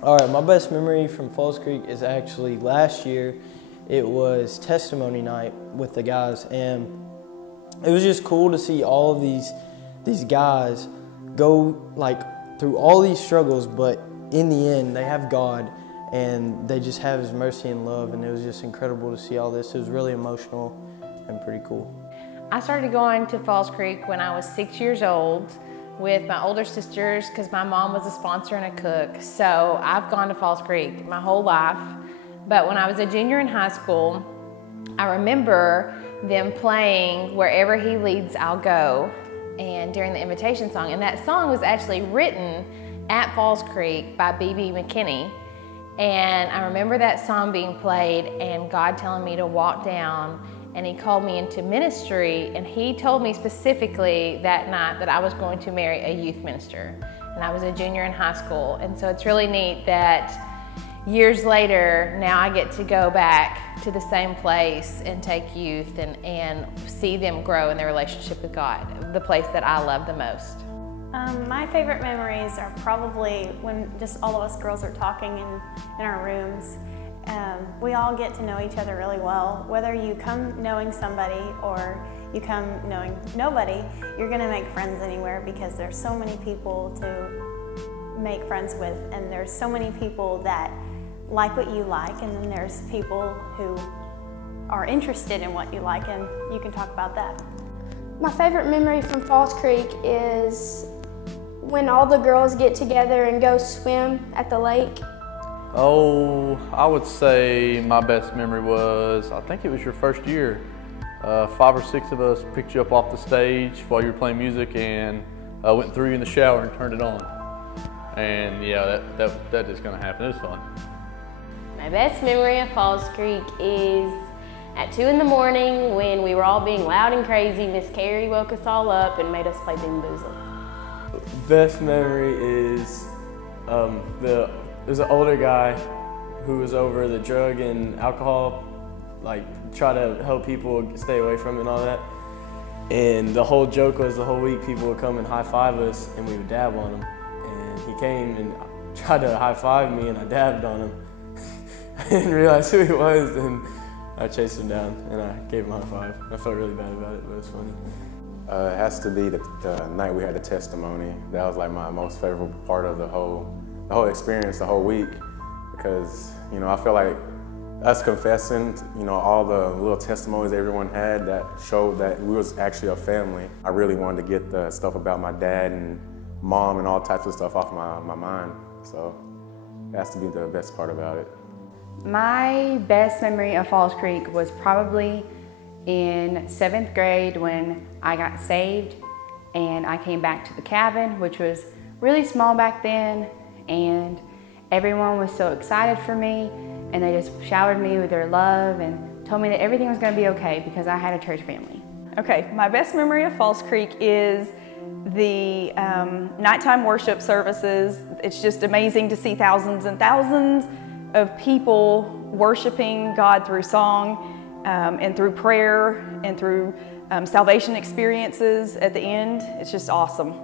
All right, my best memory from Falls Creek is actually last year. It was testimony night with the guys, and it was just cool to see all of these guys go like through all these struggles, but in the end they have God and they just have His mercy and love, and it was just incredible to see all this. It was really emotional and pretty cool. I started going to Falls Creek when I was 6 years old with my older sisters because my mom was a sponsor and a cook. So I've gone to Falls Creek my whole life. But when I was a junior in high school, I remember them playing Wherever He Leads, I'll Go, and during the invitation song. And that song was actually written at Falls Creek by B.B. McKinney. And I remember that song being played and God telling me to walk down, and He called me into ministry, and He told me specifically that night that I was going to marry a youth minister. And I was a junior in high school. And so it's really neat that years later, now I get to go back to the same place and take youth and see them grow in their relationship with God, the place that I love the most. My favorite memories are probably when just all of us girls are talking in our rooms. We all get to know each other really well. Whether you come knowing somebody or you come knowing nobody, you're going to make friends anywhere because there's so many people to make friends with, and there's so many people that like what you like, and then there's people who are interested in what you like, and you can talk about that. My favorite memory from Falls Creek is when all the girls get together and go swim at the lake. Oh, I would say my best memory was, I think it was your first year. 5 or 6 of us picked you up off the stage while you were playing music and went through you in the shower and turned it on. And yeah, that is gonna happen. It was fun. My best memory of Falls Creek is at 2 in the morning when we were all being loud and crazy. Miss Carrie woke us all up and made us play Boom Boozle. Best memory is there's an older guy who was over the drug and alcohol, like try to help people stay away from it and all that. And the whole joke was the whole week people would come and high five us and we would dab on him. And he came and tried to high five me and I dabbed on him. I didn't realize who he was, and I chased him down and I gave him a high five. I felt really bad about it, but it was funny. It has to be the night we had the testimony. That was like my most favorite part of the whole experience, the whole week, because I feel like us confessing, all the little testimonies everyone had that showed that we was actually a family. I really wanted to get the stuff about my dad and mom and all types of stuff off my mind. So it has to be the best part about it. My best memory of Falls Creek was probably in 7th grade when I got saved and I came back to the cabin, which was really small back then, and everyone was so excited for me, and they just showered me with their love and told me that everything was going to be okay because I had a church family. Okay, my best memory of Falls Creek is the nighttime worship services. It's just amazing to see thousands and thousands of people worshiping God through song and through prayer and through salvation experiences at the end. It's just awesome.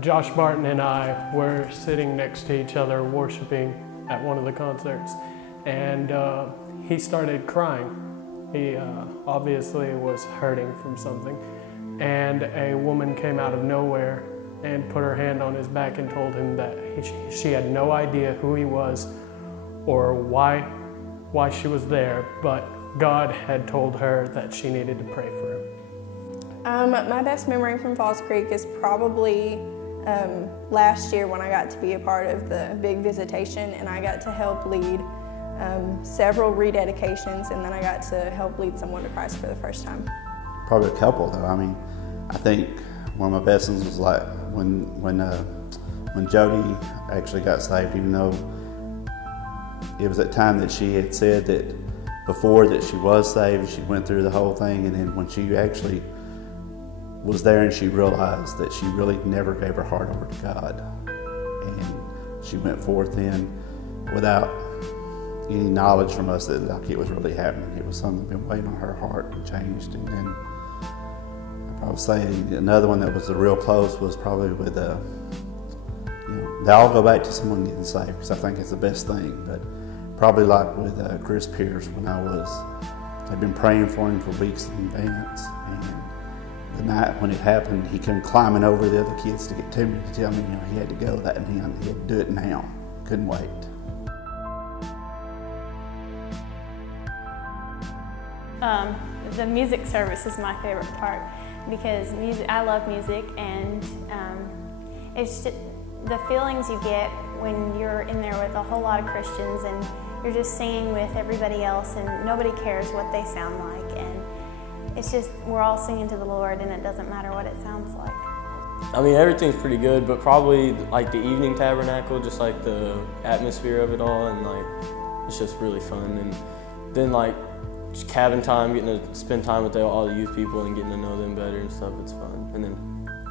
Josh Martin and I were sitting next to each other worshiping at one of the concerts, and he started crying. He obviously was hurting from something, and a woman came out of nowhere and put her hand on his back and told him that she had no idea who he was or why she was there, but God had told her that she needed to pray for him. My best memory from Falls Creek is probably last year when I got to be a part of the big visitation, and I got to help lead several rededications, and then I got to help lead someone to Christ for the first time. Probably a couple though. I mean, I think one of my best ones was like when Jody actually got saved, even though it was that time that she had said that before that she was saved, she went through the whole thing, and then when she actually was there and she realized that she really never gave her heart over to God, and she went forth in without any knowledge from us that like it was really happening. It was something that had been weighing on her heart and changed. And then I would say another one that was real close was probably with they all go back to someone getting saved because I think it's the best thing. But probably like with Chris Pierce, when I'd been praying for him for weeks in advance, and the night when it happened, he came climbing over the other kids to get to me to tell me, he had to go that and he had to do it now. Couldn't wait. The music service is my favorite part because I love music, and it's just the feelings you get when you're in there with a whole lot of Christians and you're just singing with everybody else and nobody cares what they sound like, and it's just we're all singing to the Lord and it doesn't matter what it sounds like. I mean, everything's pretty good, but probably like the evening tabernacle, just like the atmosphere of it all, and like it's just really fun. And then like just cabin time, getting to spend time with all the youth people and getting to know them better and stuff, it's fun. And then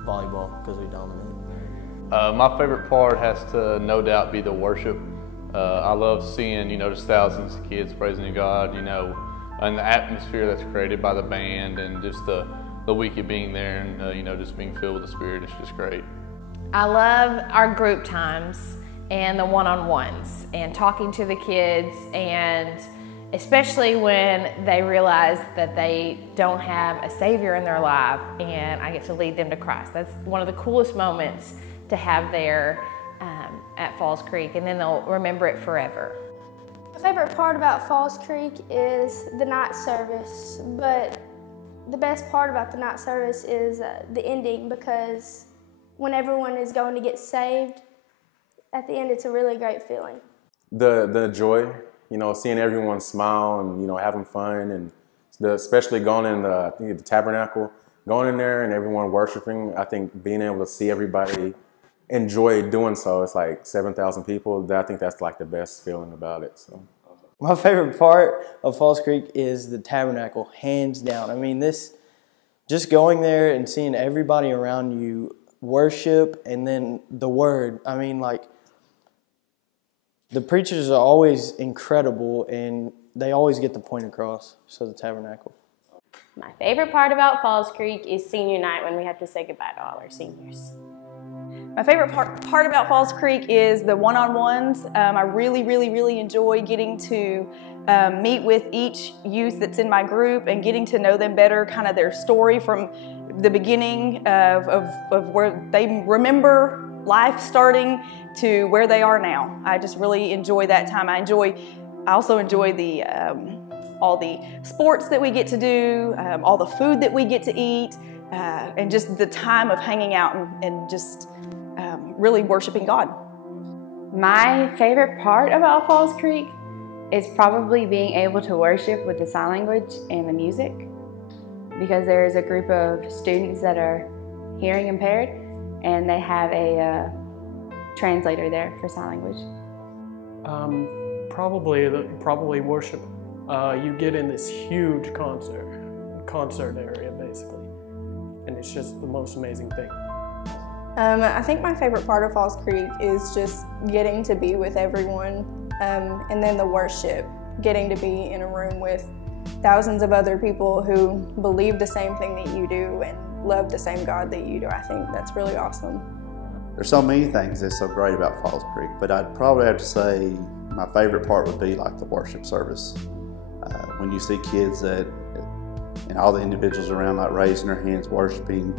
volleyball, because we dominate. My favorite part has to no doubt be the worship. I love seeing, just thousands of kids praising God, and the atmosphere that's created by the band and just the week of being there and, just being filled with the Spirit. It's just great. I love our group times and the one-on-ones and talking to the kids, and especially when they realize that they don't have a Savior in their life and I get to lead them to Christ. That's one of the coolest moments to have there at Falls Creek, and then they'll remember it forever. My favorite part about Falls Creek is the night service, but the best part about the night service is the ending, because when everyone is going to get saved, at the end it's a really great feeling. The joy, seeing everyone smile and, having fun, and especially going in the tabernacle, going in there and everyone worshiping. I think being able to see everybody enjoy doing so. It's like 7,000 people. I think that's like the best feeling about it. So, my favorite part of Falls Creek is the tabernacle, hands down. I mean, just going there and seeing everybody around you worship, and then the word. I mean, like, the preachers are always incredible and they always get the point across. So the tabernacle. My favorite part about Falls Creek is senior night, when we have to say goodbye to all our seniors. My favorite part about Falls Creek is the one-on-ones. I really enjoy getting to meet with each youth that's in my group and getting to know them better, kind of their story from the beginning of where they remember life starting to where they are now. I just really enjoy that time. I also enjoy the all the sports that we get to do, all the food that we get to eat, and just the time of hanging out and just really worshiping God. My favorite part about Falls Creek is probably being able to worship with the sign language and the music, because there's a group of students that are hearing impaired and they have a translator there for sign language. Probably worship. You get in this huge concert area basically, and it's just the most amazing thing. I think my favorite part of Falls Creek is just getting to be with everyone, and then the worship, getting to be in a room with thousands of other people who believe the same thing that you do and love the same God that you do. I think that's really awesome. There's so many things that's so great about Falls Creek, but I'd probably have to say my favorite part would be like the worship service. When you see kids and all the individuals around like raising their hands, worshiping,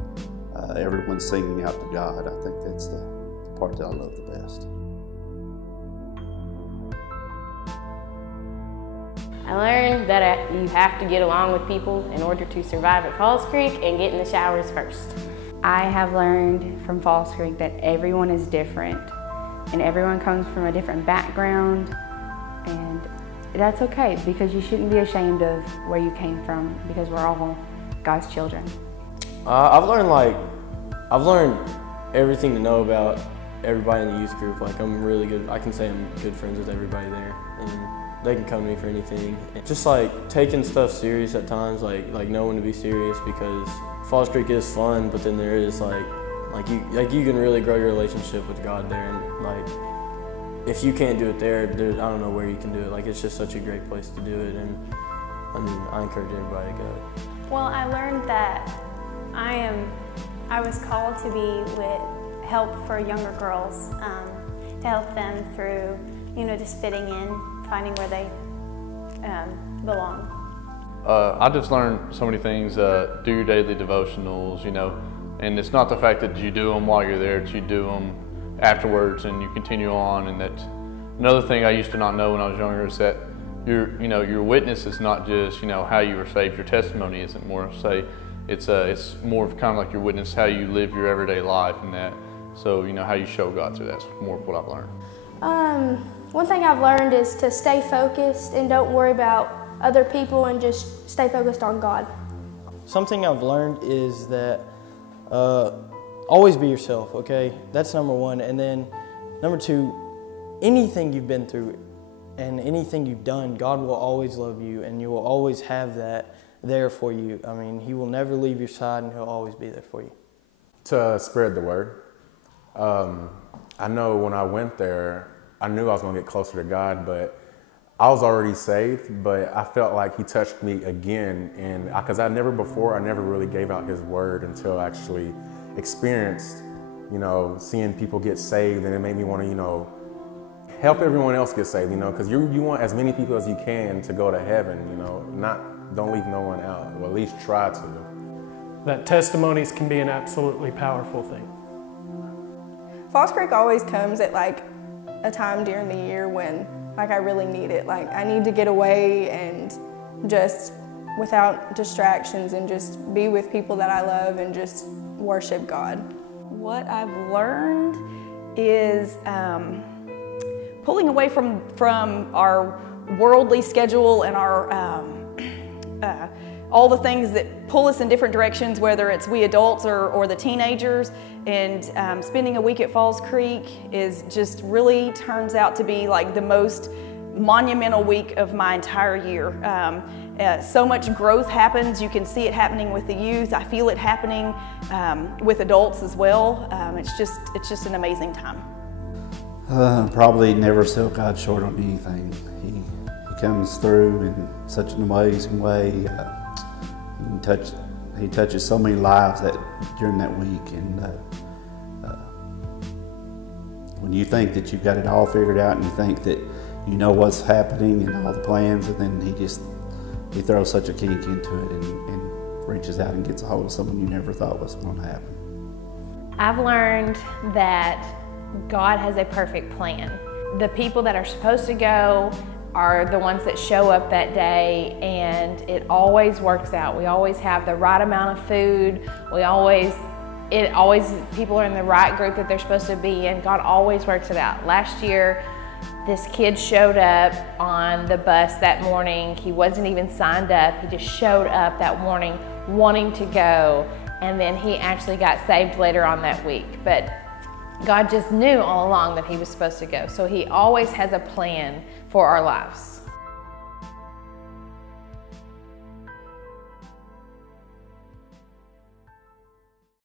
everyone singing out to God, I think that's the part that I love the best. I learned that you have to get along with people in order to survive at Falls Creek and get in the showers first. I have learned from Falls Creek that everyone is different and everyone comes from a different background, and that's okay, because you shouldn't be ashamed of where you came from, because we're all God's children. I've learned everything to know about everybody in the youth group. Like, I'm really good, I can say I'm good friends with everybody there, and they can come to me for anything. Just like taking stuff serious at times, like knowing to be serious, because Falls Creek is fun, but then there is you can really grow your relationship with God there, and like if you can't do it there, I don't know where you can do it. Like, it's just such a great place to do it, and I mean, I encourage everybody to go. Well, I learned that I was called to be with help for younger girls. to help them through, just fitting in, finding where they belong. I just learned so many things. Do your daily devotionals, and it's not the fact that you do them while you're there, that you do them afterwards and you continue on. And that another thing I used to not know when I was younger is that your witness is not just how you were saved. Your testimony isn't more say it's more of kind of like your witness, how you live your everyday life, and that. So how you show God through that's more of what I've learned. One thing I've learned is to stay focused and don't worry about other people and just stay focused on God. Something I've learned is that always be yourself, okay? That's number one. And then number two, anything you've been through and anything you've done, God will always love you and you will always have that there for you. I mean, He will never leave your side and He'll always be there for you. To spread the word. I know when I went there, I knew I was going to get closer to God, but I was already saved, but I felt like He touched me again, and because I never really gave out His word until I actually experienced, seeing people get saved, and it made me want to, help everyone else get saved, because you want as many people as you can to go to heaven, don't leave no one out, or at least try to. That testimonies can be an absolutely powerful thing. Falls Creek always comes at like a time during the year when I really need it. Like I need to get away and just without distractions and just be with people that I love and just worship God. What I've learned is pulling away from our worldly schedule and our all the things that pull us in different directions, whether it's we adults or the teenagers, and spending a week at Falls Creek is just really turns out to be like the most monumental week of my entire year. So much growth happens. You can see it happening with the youth. I feel it happening with adults as well. It's just an amazing time. Probably never sell God short on anything. He comes through in such an amazing way. He touches so many lives during that week, and when you think that you've got it all figured out and you think that you know what's happening and all the plans, and then he throws such a kink into it and reaches out and gets a hold of someone you never thought was going to happen. I've learned that God has a perfect plan. The people that are supposed to go are the ones that show up that day, and it always works out. We always have the right amount of food. People are in the right group that they're supposed to be in. God always works it out. Last year, this kid showed up on the bus that morning. He wasn't even signed up. He just showed up that morning wanting to go, and then he actually got saved later on that week. But God just knew all along that he was supposed to go. So He always has a plan for our lives.